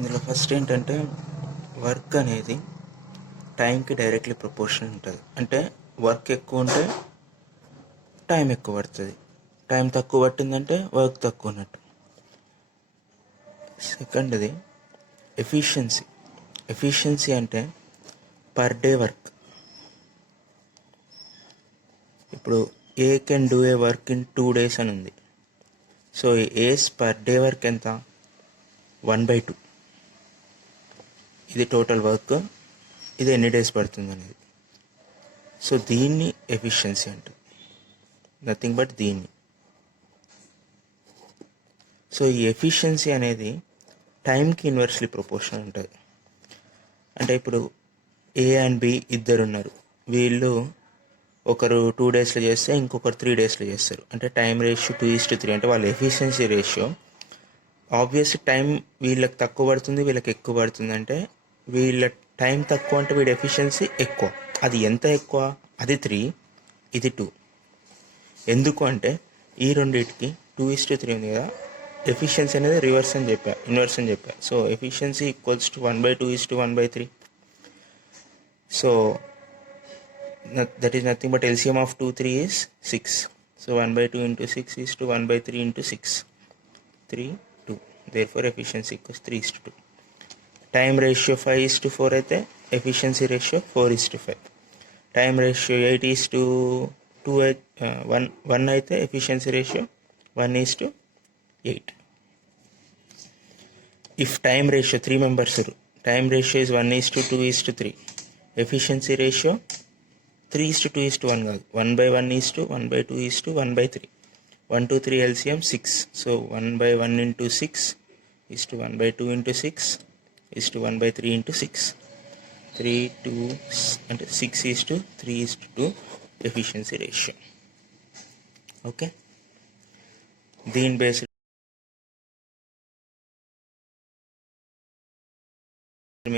ఇందులో ఫస్ట్ ఏంటంటే వర్క్ అనేది టైంకి డైరెక్ట్లీ ప్రపోర్షనల్ ఉంటుంది. అంటే వర్క్ ఎక్కువ ఉంటే టైం ఎక్కువ పడుతుంది, టైం తక్కువ పట్టిందంటే వర్క్ తక్కువ ఉన్నట్టు. సెకండ్ది ఎఫిషియన్సీ. ఎఫిషియన్సీ అంటే పర్ డే వర్క్. ఇప్పుడు ఏ can do a work in 2 days అని ఉంది. So ace per day work ఎంత? 1/2. ఇది టోటల్ వర్క్, ఇది ఎన్ని డేస్ పడుతుంది అనేది. సో దీన్ని ఎఫిషియన్సీ అంటారు, నథింగ్ బట్ దీన్ని. సో ఈ ఎఫిషియన్సీ అనేది టైంకి ఇన్వర్స్లీ ప్రపోర్షనల్ ఉంటుంది. అంటే ఇప్పుడు ఏ అండ్ బి ఇద్దరు ఉన్నారు, వీళ్ళు ఒకరు 2 daysలో చేస్తే ఇంకొకరు 3 daysలో చేస్తారు. అంటే టైం రేషియో 2:3. అంటే వాళ్ళ ఎఫిషియన్సీ రేషియో ఆబ్వియస్లీ టైం వీళ్ళకి తక్కువ పడుతుంది, వీళ్ళకి ఎక్కువ పడుతుంది. అంటే వీళ్ళ టైం తక్కువ అంటే వీడి ఎఫిషియన్సీ ఎక్కువ. అది ఎంత ఎక్కువ? అది 3, ఇది 2. ఎందుకు అంటే ఈ రెండింటికి 2:3 ఉంది కదా, ఎఫిషియన్సీ అనేది ఇన్వర్స్ అని చెప్పా. So efficiency equals to 1/2:1/3. So that is nothing but LCM of 2, 3 is 6. So 1/2 into 6 is to 1/3 into 6. 3, 2. Therefore efficiency equals 3:2. Time ratio 5:4 అయితే efficiency ratio 4:5. Time ratio 8:2 1 అయితే efficiency ratio 1:8. If time ratio 3 members, time ratio is 1:2:3. Efficiency ratio 3:2:1 కాదు, 1/1:1/2:1/3. 1, 2, 3 LCM 6. సో 1/1 into 6 is to 1/2 into 6 is to 1/3 into 6. 3, 2 అంటే 6:3:2 efficiency ratio. Okay, దీని బేస్డ్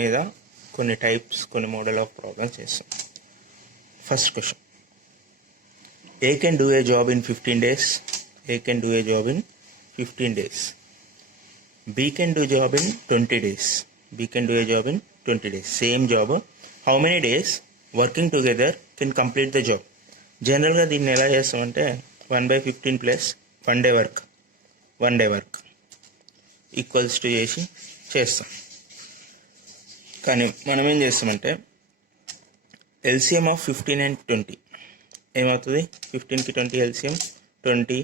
మీద కొన్ని టైప్స్, కొన్ని model of problems చేస్తాం. First question. A can do a job in 15 days. A can do a job in 15 days. B can do job in 20 days. B can do a job in 20 days. Same job. How many days working together can complete the job? జనరల్గా దీన్ని ఎలా చేస్తామంటే 1/15 ప్లస్ 1 day work equals to చేస్తాం. కానీ మనం ఏం చేస్తామంటే LCM of 15 and 20 ఏమవుతుంది? 15కి 20 LCM 20,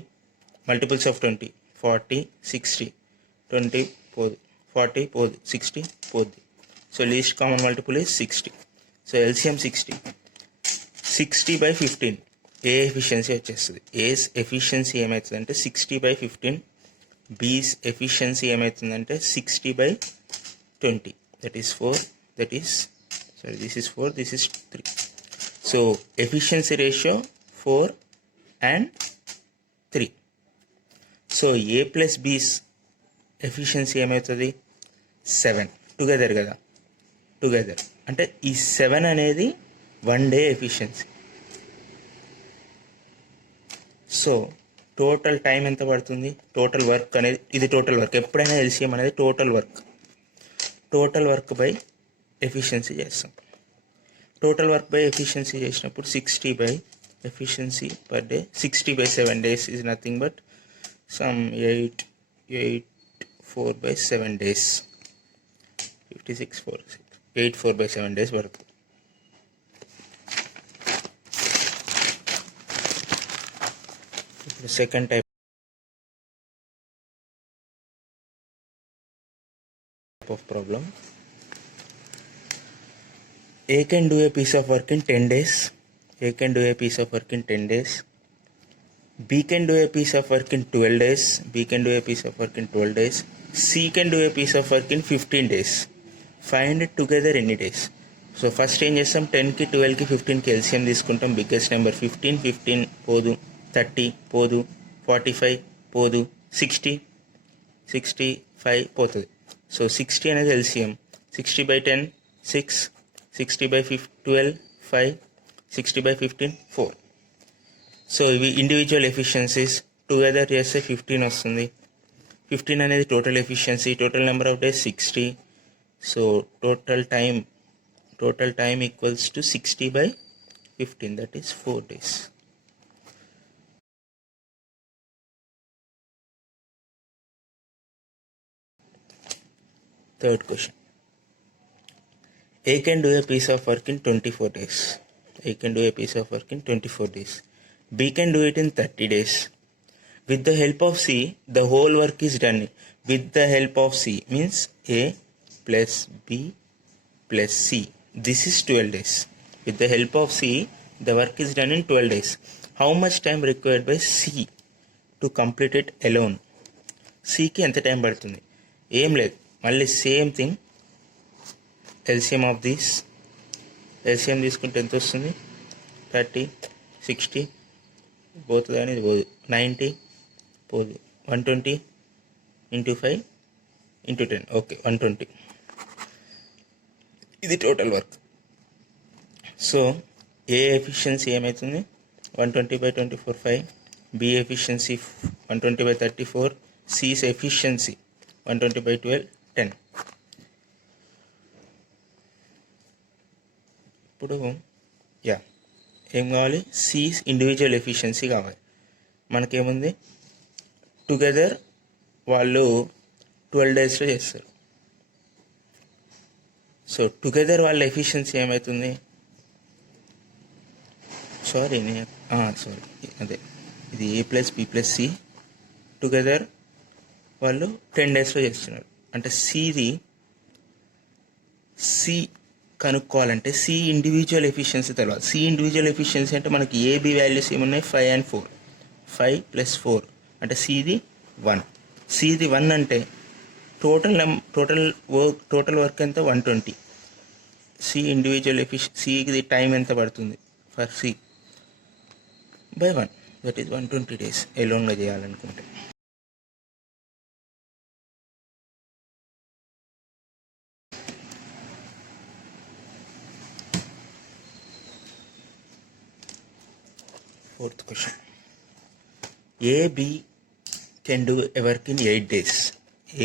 మల్టిపుల్స్ ఆఫ్ 20 40, 60. 20 పోదు, 40 పోదు, 60 పోద్ది. So least common multiple is 60. So LCM 60. 60/15 ఏ ఎఫిషియన్సీ వచ్చేస్తుంది? ఏస్ ఎఫిషియన్సీ ఏమవుతుందంటే 60/15. బీస్ ఎఫిషియన్సీ ఏమవుతుందంటే 60/20. That is 4. That is this is 4, this is 3. So efficiency ratio 4 and 3. So A plus B's efficiency ఏమవుతుంది? 7 టుగెదర్ కదా, టుగెదర్ అంటే ఈ 7 అనేది 1 day efficiency. So total time ఎంత పడుతుంది? టోటల్ వర్క్ అనేది, ఇది టోటల్ వర్క్. ఎప్పుడైనా LCM అనేది టోటల్ వర్క్ బై ఎఫిషియన్సీ చేస్తాం. టోటల్ వర్క్ బై ఎఫిషియన్సీ చేసినప్పుడు 60 by efficiency per day. 60/7 days is nothing but some 84/7 days. 56, 84/7 days పడుతుంది. ఇప్పుడు second type of problem. A can do a piece of work in 10 days. A can do a piece of work in 10 days. B can do a piece of work in 12 days. B can do a piece of work in 12 days. C can do a piece of work in 15 days. Find it together any days. So first ఏం చేస్తాం? 10కి 12కి 15కి LCM తీసుకుంటాం. Biggest number 15 పోదు, 30 పోదు, 45 పోదు, 65 పోతుంది. సో 60 అనేది LCM. 60/10 6, 60/12 5, 60/15 4. సో ఇవి ఇండివిజువల్ ఎఫిషియన్సీస్. టుగెదర్ చేస్తే 15 వస్తుంది. 15 అనేది total efficiency. Total number of days 60. So total time equals to 60 by 15, that is 4 days. Third question. A can do a piece of work in 24 days. A can do a piece of work in 24 days. B can do it in 30 days. With the help of C, the whole work is done. With the help of C means A plus B plus C. This is 12 days. With the help of C, the work is done in 12 days. How much time required by C to complete it alone? C కి ఎంత టైం పడుతుంది? ఏం లేదు, మళ్ళీ same thing. LCM of this, LCM తీసుకుంటే ఎంత వస్తుంది? 30, 60 పోతుంది అనేది పోదు, 90 పోదు, 120 ఇంటూ 5 ఇంటూ 10, ఓకే 120. ఇది total work. So A efficiency ఏమవుతుంది? 120/24 5. B efficiency 120/34. C's efficiency 120/12 10. ఇప్పుడు ఏం కావాలి? సి's ఇండివిజువల్ ఎఫిషియన్సీ కావాలి. మనకేముంది? టుగెదర్ వాళ్ళు 12 డేస్లో చేస్తారు. సో టుగెదర్ వాళ్ళ ఎఫిషియన్సీ ఏమవుతుంది? సారీ అదే, ఇది A plus B plus C together వాళ్ళు 10 డేస్లో చేస్తున్నారు. అంటే సి కనుక్కోవాలంటే సి ఇండివిజువల్ ఎఫిషియన్సీ తెలియాలి. సి ఇండివిజువల్ ఎఫిషియన్సీ అంటే మనకి ఏబి వాల్యూస్ ఏమున్నాయి? 5 and 4. 5 + 4 అంటే సిది 1. సిది 1 అంటే టోటల్ వర్క్ ఎంత? 120. సి ఇండివిజువల్ సిది టైం ఎంత పడుతుంది for C by 1, that is 120 days ఎలోన్గా చేయాలనుకుంటే. Fourth question. A, B can do a work in 8 days.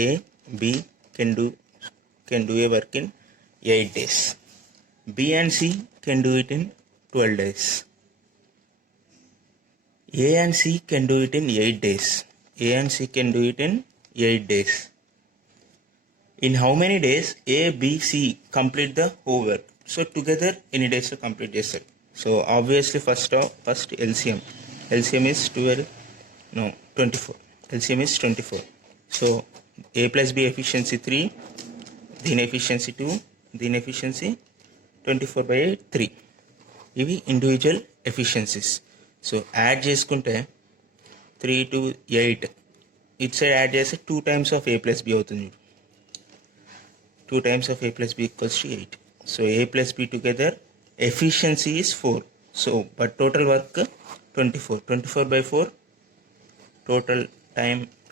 A, B can do a work in 8 days. B and C can do it in 12 days. A and C can do it in 8 days. A and C can do it in 8 days. In how many days A, B, C complete the whole work? So together any days to complete this set. So obviously first LCM. LCM is 24. LCM is 24. So A plus B efficiency 3, దీని efficiency 2, దీని efficiency 24/3. ఇవి individual efficiencies. So add చేసుకుంటే 3 to 8, it side add చేస్తే 2 times of A plus B అవుతుంది. 2 times of A plus B equals to 8. So A plus B together efficiency is 4. So but total work 24. 24/4.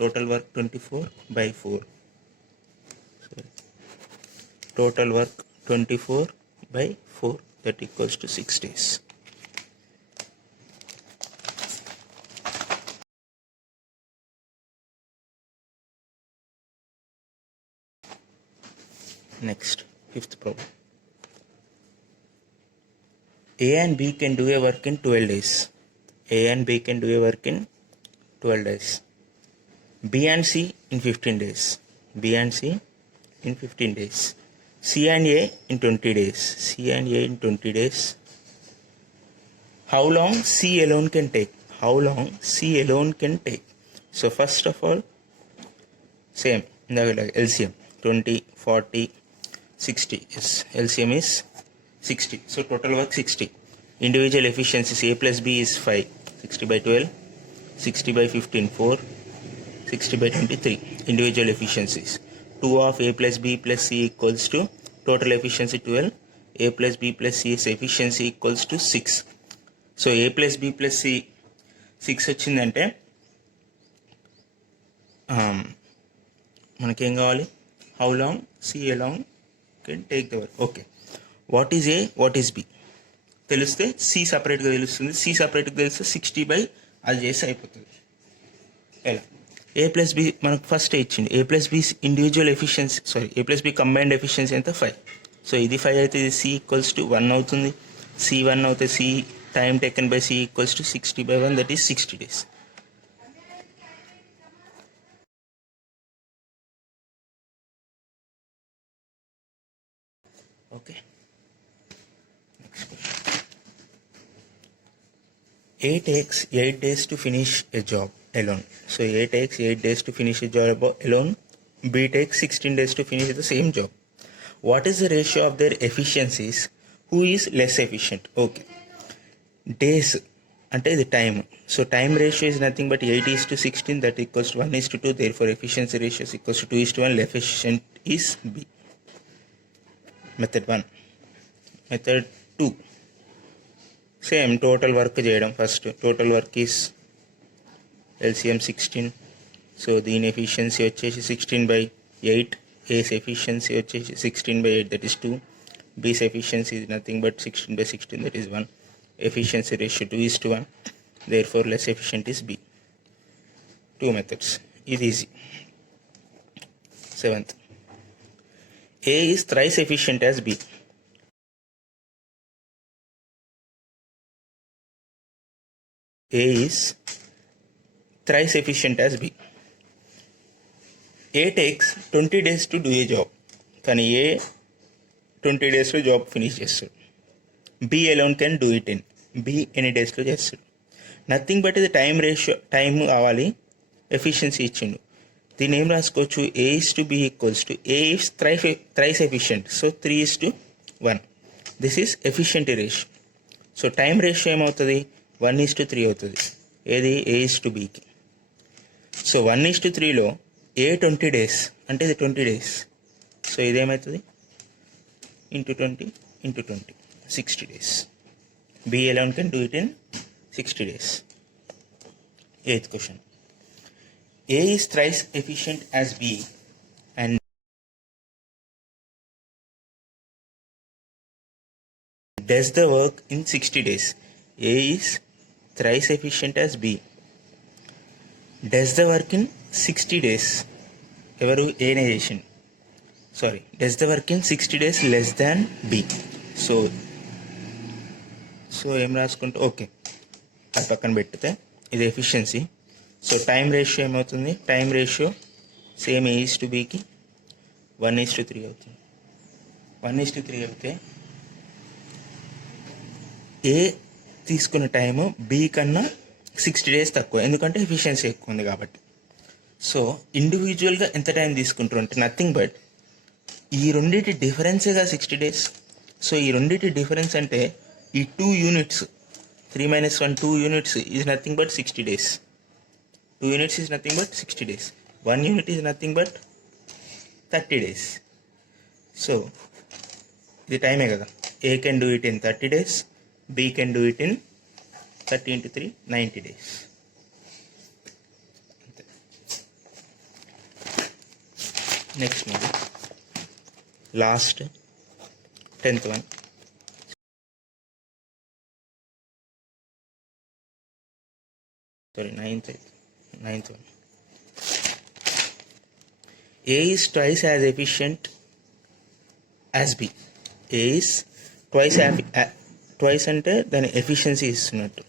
Total work 24/4. Sorry. Total work 24/4, that equals to 6 days. Next, fifth problem. A and B can do a work in 12 days. A and B can do a work in 12 days. B and C in 15 days. B and C in 15 days. C and A in 20 days. C and A in 20 days. How long C alone can take? How long C alone can take? So first of all, same, LCM 20, 40, 60. Yes, LCM is 60. So total work 60. Individual efficiencies A plus B is 5. 60/12. 60/15 4. 60/23. Individual efficiencies. 2 of A plus B plus C equals to total efficiency 12. A plus B plus C's efficiency equals to 6. So A plus B plus C 6 వచ్చిందంటే మనకేం కావాలి? How long C alone can take the work. Okay, what is A, what is B తెలిస్తే C సపరేట్గా తెలుస్తుంది. C సపరేట్గా తెలిస్తే 60 by అది చేసి అయిపోతుంది. ఎలా? ఏ ప్లస్ బి మనకు ఫస్ట్ ఇచ్చింది. ఏ ప్లస్ బి ఇండివిజువల్ ఎఫిషియన్సీ ఏ ప్లస్ బి కంబైన్డ్ ఎఫిషియన్సీ ఎంత 5. సో ఇది 5 అయితే ఇది సి ఈక్వల్స్ టు 1 అవుతుంది. సి 1 అవుతే C time taken by C equals to 60/1, that is 60 days. Okay. Next question. A takes 8 days to finish a job alone. So A takes 8 days to finish a job alone. B takes 16 days to finish the same job. What is the ratio of their efficiencies? Who is less efficient? Okay. Days అంటే ఇది time. So time ratio is nothing but 8:16, that equals to 1:2. Therefore efficiency ratio equals to 2:1. Less efficient is B. Method 1. Method 2 same total work చేయడం. First total work is LCM 16. సో దీని efficiency వచ్చేసి 16/8. ఏస్ ఎఫిషియన్సీ వచ్చేసి 16/8, that is 2. బీస్ efficiency is nothing but 16/16, that is 1. Efficiency ratio 2:1. Therefore less efficient is B. 2 methods. It is easy. 7th. A is thrice efficient as B. A is thrice efficient as B. A takes 20 days to do a job. కానీ A 20 daysలో job finish చేస్తాడు. B alone can do it in. B ఎన్ని డేస్లో చేస్తాడు. Nothing but ఇది time ratio, time కావాలి, efficiency ఇచ్చిండు. దీన్ని ఏం రాసుకోవచ్చు? A:B equals to A is thrice efficient. So 3:1. This is efficiency ratio. So time ratio ఏమవుతుంది? 1:3 అవుతుంది. ఏది? A:Bకి. సో 1:3లో A 20 days అంటే ఇది 20 days. సో ఇదేమవుతుంది? Into 20 into 20, 60 days. B alone can do it in 60 days. 8th question. A is thrice efficient as B and does the work in 60 days. A is thrice efficient as B. Does the work in 60 days. ఎవరు? ఏనే చేసిండు. Sorry, does the work in 60 days less than B. So ఏం రాసుకుంటే ఓకే, అది పక్కన పెట్టితే ఇది efficiency. So time ratio ఏమవుతుంది? టైం రేషియో సేమ్ A:Bకి 1:3 అవుతుంది. 1:3 అయితే ఏ తీసుకున్న టైము B కన్నా 60 days తక్కువ, ఎందుకంటే ఎఫిషియన్సీ ఎక్కువ ఉంది కాబట్టి. సో ఇండివిజువల్గా ఎంత టైం తీసుకుంటారు అంటే నథింగ్ బట్ ఈ రెండింటి డిఫరెన్సేగా 60 days. సో ఈ రెండింటి డిఫరెన్స్ అంటే ఈ 2 units, 3 - 1, 2 units is nothing but 60 days. 2 units is nothing but 60 days. 1 unit is nothing but 30 days. So ఇది టైమే కదా. A can do it in 30 days. B can do it in 30 × 3, 90 days. Next మరి last 10th one. Sorry, 9th one. A is twice as efficient as B. A is twice అంటే దాని ఎఫిషియన్సీ ఇస్తున్నట్టు.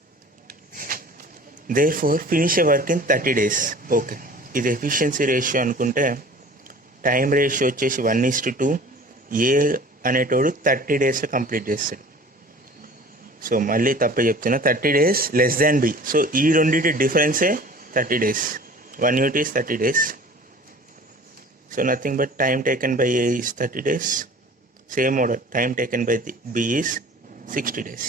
Therefore finish a work in 30 days. Okay, ఇది efficiency ratio అనుకుంటే time ratio వచ్చేసి 1:2. ఏ అనేటోడు 30 daysలో కంప్లీట్ చేస్తాడు. సో మళ్ళీ తప్పే చెప్తున్నా, 30 days less than B. So ఈ రెండింటి డిఫరెన్సే 30 days. 1 unit is 30 days. So nothing but time taken by A is 30 days. Same order, time taken by B is 60 days.